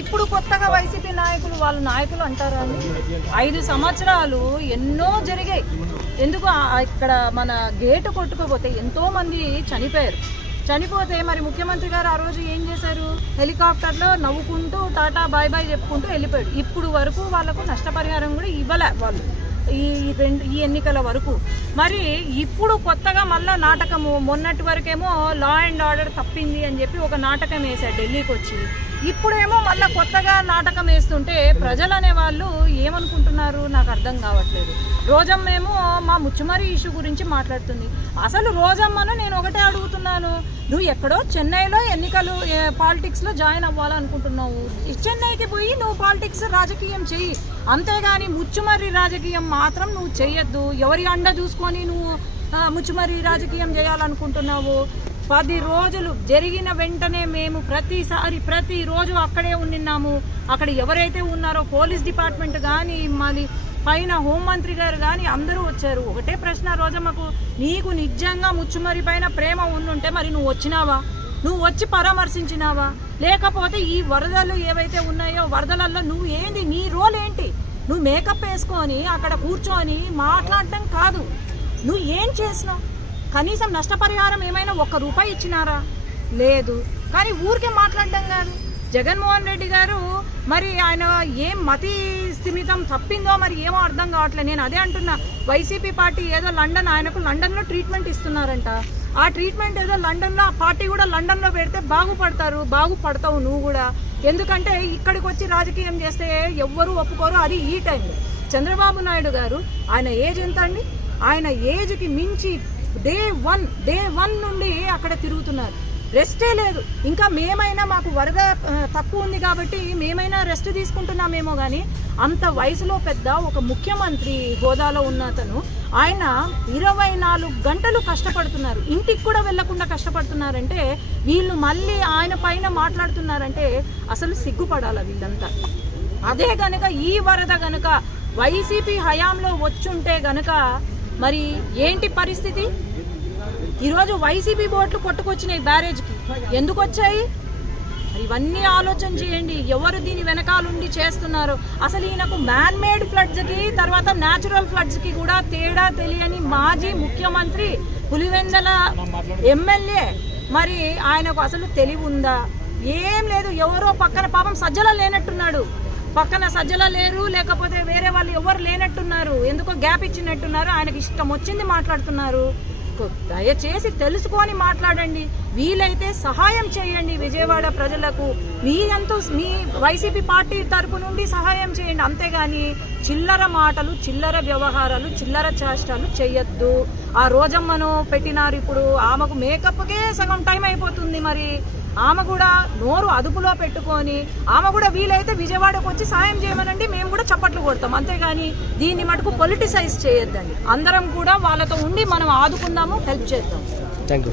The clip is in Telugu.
ఇప్పుడు కొత్తగా వైసీపీ నాయకులు వాళ్ళు నాయకులు అంటారా ఐదు సంవత్సరాలు ఎన్నో జరిగాయి. ఎందుకు ఇక్కడ మన గేటు కొట్టుకోపోతే ఎంతో మంది చనిపోయారు. చనిపోతే మరి ముఖ్యమంత్రి గారు ఆ రోజు ఏం చేశారు? హెలికాప్టర్లో నవ్వుకుంటూ టాటా బాయ్ బాయ్ చెప్పుకుంటూ వెళ్ళిపోయాడు ఇప్పుడు వరకు వాళ్ళకు నష్టపరిహారం కూడా ఇవ్వలే వాళ్ళు. ఈ రెండు ఈ ఎన్నికల వరకు. మరి ఇప్పుడు కొత్తగా మళ్ళా నాటకము. మొన్నటి వరకేమో లా అండ్ ఆర్డర్ తప్పింది అని చెప్పి ఒక నాటకం వేశాడు ఢిల్లీకి వచ్చి ఇప్పుడేమో మళ్ళీ కొత్తగా నాటకం వేస్తుంటే ప్రజలు అనేవాళ్ళు ఏమనుకుంటున్నారు? నాకు అర్థం కావట్లేదు. రోజమ్మేమో మా ముచ్చుమరి ఇష్యూ గురించి మాట్లాడుతుంది. అసలు రోజమ్మను నేను ఒకటే అడుగుతున్నాను. నువ్వు ఎక్కడో చెన్నైలో ఎన్నికలు పాలిటిక్స్లో జాయిన్ అవ్వాలనుకుంటున్నావు. చెన్నైకి పోయి నువ్వు పాలిటిక్స్ రాజకీయం చెయ్యి. అంతేగాని ముచ్చుమర్రి రాజకీయం మాత్రం నువ్వు చెయ్యొద్దు. ఎవరి అండ చూసుకొని నువ్వు ముచ్చుమరి రాజకీయం చేయాలనుకుంటున్నావు. పది రోజులు జరిగిన వెంటనే మేము ప్రతిసారి ప్రతిరోజు అక్కడే ఉండిన్నాము. అక్కడ ఎవరైతే ఉన్నారో పోలీస్ డిపార్ట్మెంట్ కానీ మళ్ళీ పైన హోంమంత్రి గారు కానీ అందరూ వచ్చారు. ఒకటే ప్రశ్న రోజమ్మకు నీకు నిజంగా ముచ్చుమరి పైన ప్రేమ ఉండుంటే మరి నువ్వు వచ్చినావా? నువ్వు వచ్చి పరామర్శించినావా? లేకపోతే ఈ వరదలు ఏవైతే ఉన్నాయో వరదలల్లో నువ్వు ఏంది? నీ రోల్ ఏంటి నువ్వు మేకప్ వేసుకొని అక్కడ కూర్చొని మాట్లాడటం కాదు. నువ్వు ఏం చేసినావు? కనీసం నష్టపరిహారం ఏమైనా ఒక్క రూపాయి ఇచ్చినారా? లేదు. కానీ ఊరికే మాట్లాడడం కాదు. జగన్మోహన్ రెడ్డి గారు మరి ఆయన ఏం మతి స్థిమితం తప్పిందో మరి ఏమో అర్థం కావట్లేదు. నేను అదే అంటున్నా. వైసీపీ పార్టీ ఏదో లండన్ ఆయనకు లండన్లో ట్రీట్మెంట్ ఇస్తున్నారంట. ఆ ట్రీట్మెంట్ ఏదో లండన్లో ఆ పార్టీ కూడా లండన్లో పెడితే బాగుపడతారు. బాగుపడతావు నువ్వు కూడా. ఎందుకంటే ఇక్కడికి వచ్చి రాజకీయం చేస్తే ఎవ్వరూ ఒప్పుకోరు. అది ఈ టైంలో. చంద్రబాబు నాయుడు గారు ఆయన ఏజ్ ఎంత అండి ఆయన ఏజ్కి మించి డే వన్ డే వన్ నుండి అక్కడ తిరుగుతున్నారు. రెస్టే లేదు. ఇంకా మేమైనా మాకు వరద తక్కువ ఉంది కాబట్టి మేమైనా రెస్ట్ తీసుకుంటున్నామేమో కానీ అంత వయసులో పెద్ద ఒక ముఖ్యమంత్రి హోదాలో ఉన్న అతను ఆయన ఇరవై నాలుగు గంటలు కష్టపడుతున్నారు. ఇంటికి కూడా వెళ్ళకుండా కష్టపడుతున్నారంటే వీళ్ళు మళ్ళీ ఆయన పైన మాట్లాడుతున్నారంటే అసలు సిగ్గుపడాలి వీళ్ళంతా? అదే గనక ఈ వరద గనక వైసీపీ హయాంలో వచ్చుంటే గనక మరి ఏంటి పరిస్థితి? ఈరోజు వైసీపీ బోట్లు కొట్టుకొచ్చినాయి బ్యారేజ్కి. ఎందుకు వచ్చాయి? ఇవన్నీ ఆలోచన చేయండి. ఎవరు దీని వెనకాలుండి చేస్తున్నారు? అసలు ఈయనకు మ్యాన్ మేడ్ ఫ్లడ్స్కి తర్వాత న్యాచురల్ ఫ్లడ్స్కి కూడా తేడా తెలియని మాజీ ముఖ్యమంత్రి పులివెందల ఎమ్మెల్యే. మరి ఆయనకు అసలు తెలివి ఉందా ఏం లేదు. ఎవరో పక్కన పాపం సజ్జల లేనట్టున్నాడు. పక్కన సజ్జల లేరు లేకపోతే వేరే వాళ్ళు ఎవరు లేనట్టున్నారు. ఎందుకో గ్యాప్ ఇచ్చినట్టున్నారు. ఆయనకి ఇష్టం వచ్చింది మాట్లాడుతున్నారు. దయచేసి తెలుసుకొని మాట్లాడండి. వీలైతే సహాయం చేయండి విజయవాడ ప్రజలకు. మీ అంతూ మీ వైసీపీ పార్టీ తరపు నుండి సహాయం చేయండి. అంతేగాని చిల్లర మాటలు చిల్లర వ్యవహారాలు చిల్లర చేష్టాలు చేయొద్దు ఆ రోజమ్మను పెట్టినారు ఇప్పుడు. ఆమెకు మేకప్కే సగం టైం అయిపోతుంది మరి. ఆమె కూడా నోరు అదుపులో పెట్టుకొని ఆమె కూడా వీలైతే విజయవాడకు వచ్చి సాయం చేయమనండి మేము కూడా చప్పట్లు కొడతాం. అంతేగాని దీన్ని మటుకు పొలిటిసైజ్ చేయొద్దండి. అందరం కూడా వాళ్ళతో ఉండి మనం ఆదుకుందాము హెల్ప్ చేద్దాం.